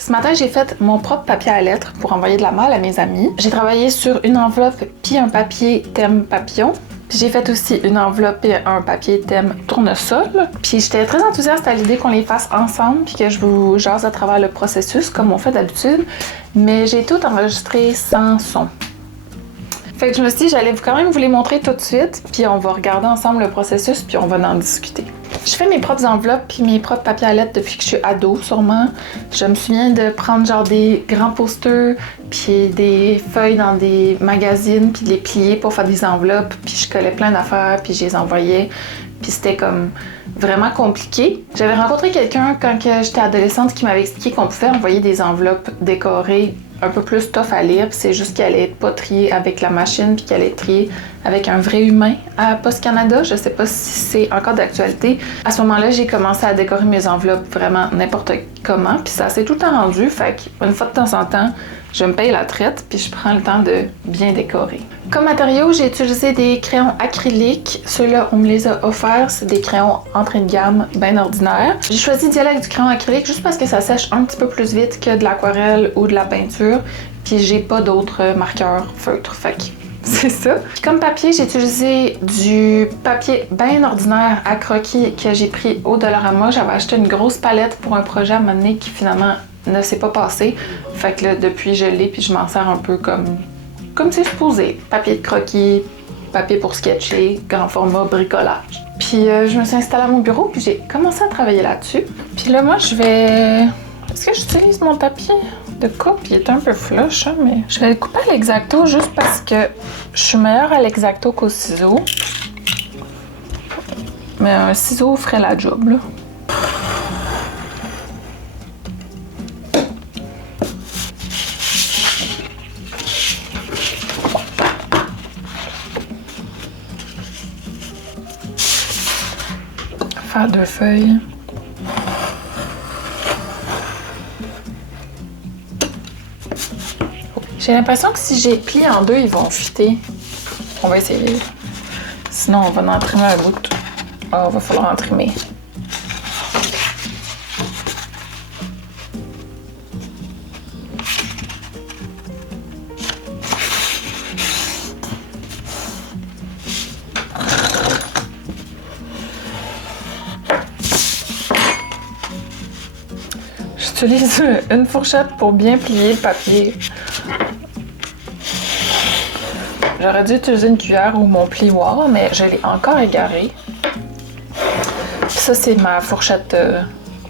Ce matin, j'ai fait mon propre papier à lettres pour envoyer de la malle à mes amis. J'ai travaillé sur une enveloppe puis un papier thème papillon. Puis j'ai fait aussi une enveloppe et un papier thème tournesol. Puis j'étais très enthousiaste à l'idée qu'on les fasse ensemble puis que je vous jase à travers le processus comme on fait d'habitude. Mais j'ai tout enregistré sans son. Fait que je me suis dit, j'allais quand même vous les montrer tout de suite, puis on va regarder ensemble le processus, puis on va en discuter. Je fais mes propres enveloppes puis mes propres papiers à lettres depuis que je suis ado, sûrement. Je me souviens de prendre genre des grands posters, puis des feuilles dans des magazines, puis de les plier pour faire des enveloppes, puis je collais plein d'affaires, puis je les envoyais. Puis c'était comme vraiment compliqué. J'avais rencontré quelqu'un quand j'étais adolescente qui m'avait expliqué qu'on pouvait envoyer des enveloppes décorées un peu plus tough à lire, puis c'est juste qu'elle allait être pas triée avec la machine, puis qu'elle allait être triée avec un vrai humain à Post Canada. Je sais pas si c'est encore d'actualité. À ce moment-là, j'ai commencé à décorer mes enveloppes vraiment n'importe comment, puis ça s'est tout le temps rendu, fait qu'une fois de temps en temps, je me paye la traite, puis je prends le temps de bien décorer. Comme matériaux, j'ai utilisé des crayons acryliques. Ceux-là, on me les a offerts. C'est des crayons entrée de gamme, bien ordinaires. J'ai choisi d'y aller avec du crayon acrylique juste parce que ça sèche un petit peu plus vite que de l'aquarelle ou de la peinture. Puis j'ai pas d'autres marqueurs feutres, fait que c'est ça. Puis comme papier, j'ai utilisé du papier bien ordinaire à croquis que j'ai pris au Dollarama. J'avais acheté une grosse palette pour un projet à un moment donné qui finalement ne s'est pas passé. Fait que là, depuis, je l'ai, puis je m'en sers un peu comme c'est supposé. Papier de croquis, papier pour sketcher, grand format, bricolage. Puis je me suis installée à mon bureau, puis j'ai commencé à travailler là-dessus. Puis là, moi, je vais... Est-ce que j'utilise mon papier de coupe? Il est un peu flush, hein, mais... Je vais le couper à l'exacto juste parce que je suis meilleure à l'exacto qu'au ciseau. Mais un ciseau ferait la job, là. Faire deux feuilles. J'ai l'impression que si j'ai plié en deux, ils vont fitter. On va essayer. Sinon, on va en trimer un bout. Ah, il va falloir en trimer. J'utilise une fourchette pour bien plier le papier. J'aurais dû utiliser une cuillère ou mon plioir, mais je l'ai encore égaré. Ça, c'est ma fourchette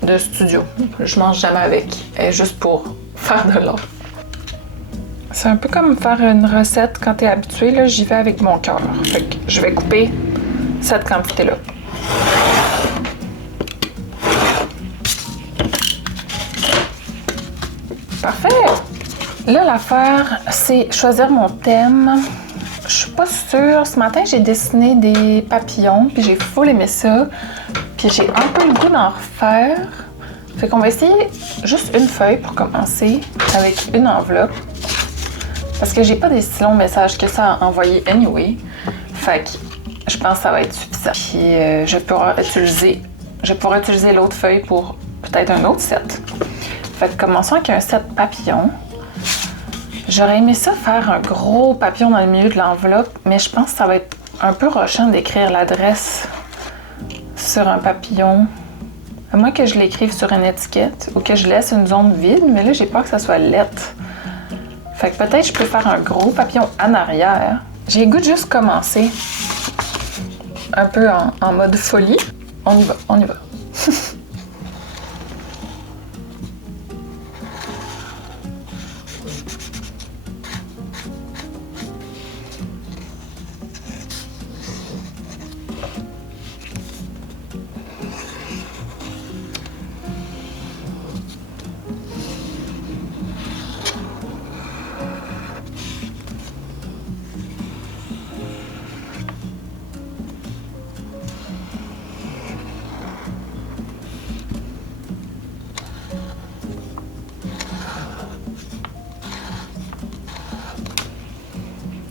de studio. Je mange jamais avec. Elle est juste pour faire de l'art. C'est un peu comme faire une recette quand t'es habitué. Là, j'y vais avec mon cœur. Fait que je vais couper cette quantité-là. Parfait! Là, l'affaire, c'est choisir mon thème. Je suis pas sûre. Ce matin, j'ai dessiné des papillons, puis j'ai full aimé ça. Puis j'ai un peu le goût d'en refaire. Fait qu'on va essayer juste une feuille pour commencer, avec une enveloppe. Parce que j'ai pas des si longs messages que ça à envoyer anyway. Fait que je pense que ça va être suffisant. Puis je pourrais utiliser l'autre feuille pour peut-être un autre set. Fait que commençons avec un set papillon. J'aurais aimé ça faire un gros papillon dans le milieu de l'enveloppe, mais je pense que ça va être un peu rushant d'écrire l'adresse sur un papillon. À moins que je l'écrive sur une étiquette ou que je laisse une zone vide, mais là, j'ai peur que ça soit lettre. Fait que peut-être je peux faire un gros papillon en arrière. J'ai le goût de juste commencer un peu en mode folie. On y va, on y va.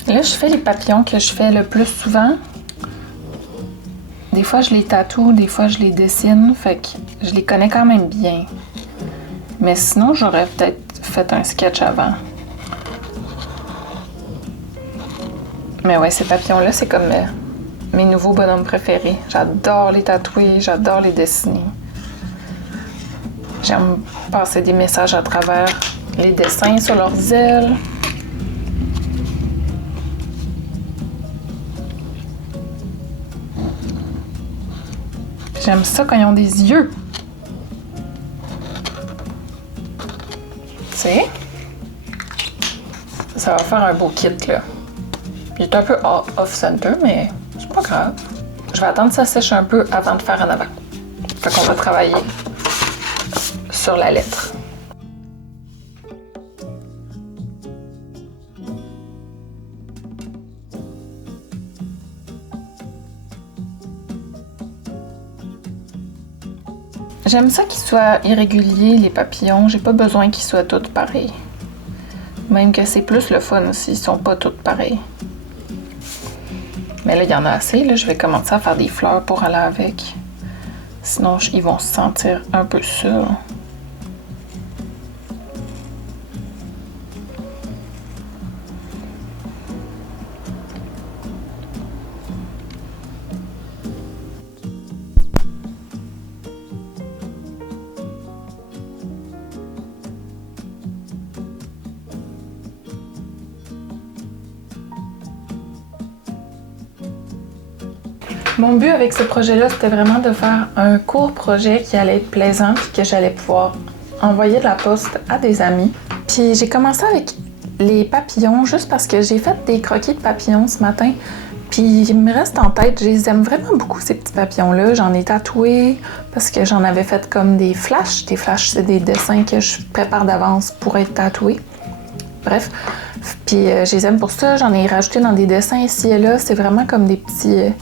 Là, je fais les papillons que je fais le plus souvent. Des fois, je les tatoue, des fois, je les dessine. Fait que je les connais quand même bien. Mais sinon, j'aurais peut-être fait un sketch avant. Mais ouais, ces papillons-là, c'est comme mes nouveaux bonhommes préférés. J'adore les tatouer, j'adore les dessiner. J'aime passer des messages à travers les dessins sur leurs ailes. J'aime ça quand ils ont des yeux. Tu sais? Ça va faire un beau kit, là. Il est un peu off-center, mais c'est pas grave. Je vais attendre que ça sèche un peu avant de faire en avant. Fait qu'on va travailler sur la lettre. J'aime ça qu'ils soient irréguliers, les papillons. J'ai pas besoin qu'ils soient tous pareils. Même que c'est plus le fun s'ils sont pas tous pareils. Mais là, il y en a assez. Là, je vais commencer à faire des fleurs pour aller avec. Sinon, ils vont se sentir un peu sûrs. Mon but avec ce projet-là, c'était vraiment de faire un court projet qui allait être plaisant et que j'allais pouvoir envoyer de la poste à des amis. Puis j'ai commencé avec les papillons juste parce que j'ai fait des croquis de papillons ce matin. Puis il me reste en tête, je les aime vraiment beaucoup ces petits papillons-là. J'en ai tatoué parce que j'en avais fait comme des flashs. Des flashs, c'est des dessins que je prépare d'avance pour être tatoués. Bref, puis je les aime pour ça. J'en ai rajouté dans des dessins ici et là. C'est vraiment comme des petits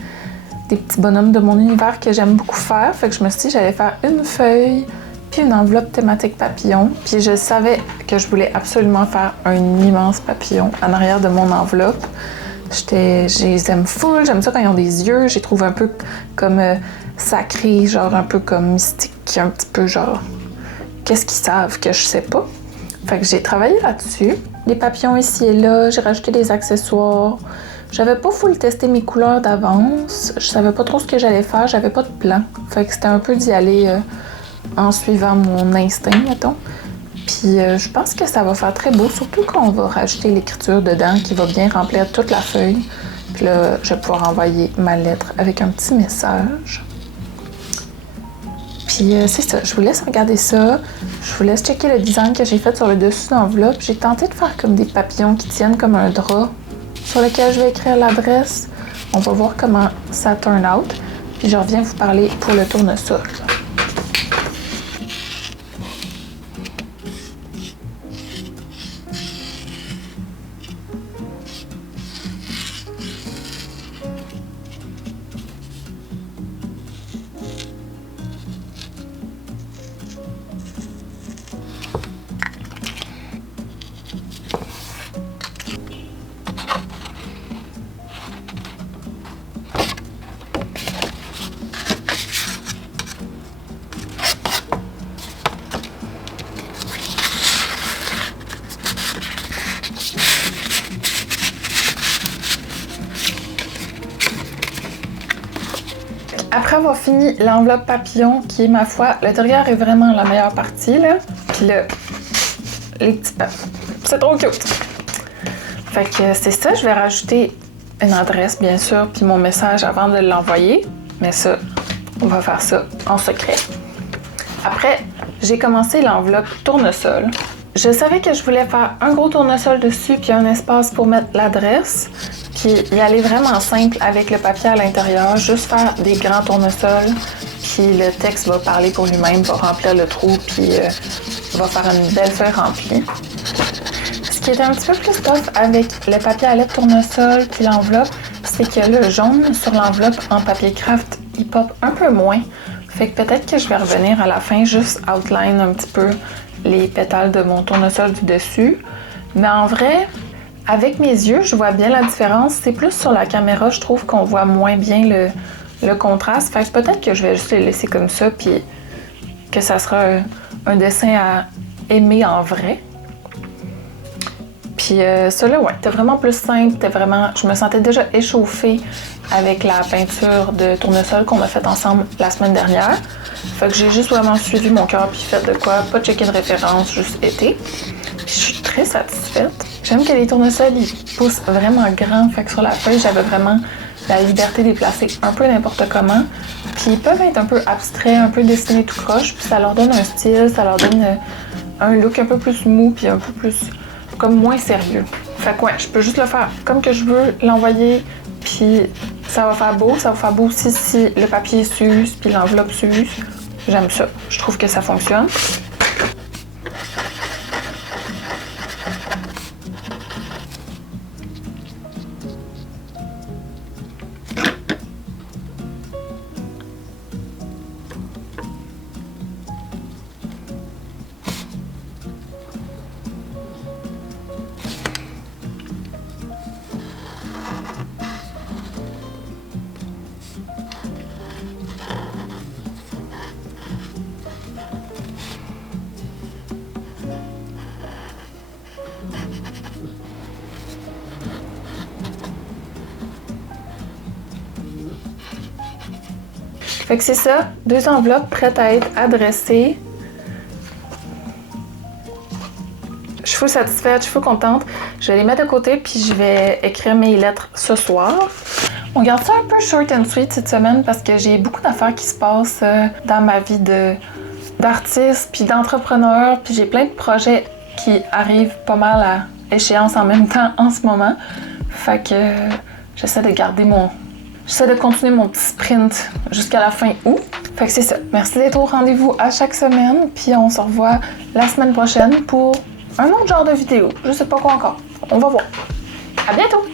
bonhommes de mon univers que j'aime beaucoup faire. Fait que je me suis dit que j'allais faire une feuille puis une enveloppe thématique papillon. Puis je savais que je voulais absolument faire un immense papillon en arrière de mon enveloppe. Je les aime full, j'aime ça quand ils ont des yeux. Je les trouve un peu comme sacrés, genre un peu comme mystiques, un petit peu genre qu'est-ce qu'ils savent que je sais pas. Fait que j'ai travaillé là-dessus. Les papillons ici et là, j'ai rajouté des accessoires. J'avais pas full testé mes couleurs d'avance. Je savais pas trop ce que j'allais faire. J'avais pas de plan. Fait que c'était un peu d'y aller en suivant mon instinct, mettons. Puis je pense que ça va faire très beau, surtout quand on va rajouter l'écriture dedans qui va bien remplir toute la feuille. Puis là, je vais pouvoir envoyer ma lettre avec un petit message. Puis c'est ça, je vous laisse regarder ça. Je vous laisse checker le design que j'ai fait sur le dessus d'enveloppe. J'ai tenté de faire comme des papillons qui tiennent comme un drap sur lequel je vais écrire l'adresse. On va voir comment ça turn out. Puis je reviens vous parler pour le tournesol. Après avoir fini l'enveloppe papillon, qui est ma foi, l'intérieur est vraiment la meilleure partie, là. Puis là, les petits papillons, c'est trop cute! Fait que c'est ça, je vais rajouter une adresse, bien sûr, puis mon message avant de l'envoyer. Mais ça, on va faire ça en secret. Après, j'ai commencé l'enveloppe tournesol. Je savais que je voulais faire un gros tournesol dessus, puis un espace pour mettre l'adresse. Puis y aller vraiment simple avec le papier à l'intérieur, juste faire des grands tournesols, puis le texte va parler pour lui-même, va remplir le trou, puis va faire une belle feuille remplie. Ce qui était un petit peu plus tough avec le papier à lettres tournesol puis l'enveloppe, c'est que le jaune sur l'enveloppe en papier craft, il pop un peu moins. Fait que peut-être que je vais revenir à la fin, juste outline un petit peu les pétales de mon tournesol du dessus. Mais en vrai, avec mes yeux, je vois bien la différence. C'est plus sur la caméra, je trouve qu'on voit moins bien le contraste. Fait que peut-être que je vais juste les laisser comme ça, puis que ça sera un dessin aimé en vrai. Puis ça-là, ouais, c'était vraiment plus simple. Je me sentais déjà échauffée avec la peinture de tournesol qu'on a faite ensemble la semaine dernière. Fait que j'ai juste vraiment suivi mon cœur puis fait de quoi, pas checker de référence, juste été. Puis je suis très satisfaite. J'aime que les tournesols, ils poussent vraiment grand. Fait que sur la feuille, j'avais vraiment la liberté de les placer un peu n'importe comment. Puis ils peuvent être un peu abstraits, un peu dessinés tout croche. Puis ça leur donne un style, ça leur donne un look un peu plus mou puis un peu plus comme moins sérieux. Fait que ouais, je peux juste le faire comme que je veux, l'envoyer, puis ça va faire beau aussi si le papier s'use, puis l'enveloppe s'use. J'aime ça, je trouve que ça fonctionne. Fait que c'est ça, 2 enveloppes prêtes à être adressées. Je suis full satisfaite, je suis full contente. Je vais les mettre de côté puis je vais écrire mes lettres ce soir. On garde ça un peu short and sweet cette semaine parce que j'ai beaucoup d'affaires qui se passent dans ma vie d'artiste puis d'entrepreneur. Puis j'ai plein de projets qui arrivent pas mal à échéance en même temps en ce moment. Fait que j'essaie de continuer mon petit sprint jusqu'à la fin août. Fait que c'est ça. Merci d'être au rendez-vous à chaque semaine. Puis on se revoit la semaine prochaine pour un autre genre de vidéo. Je sais pas quoi encore. On va voir. À bientôt!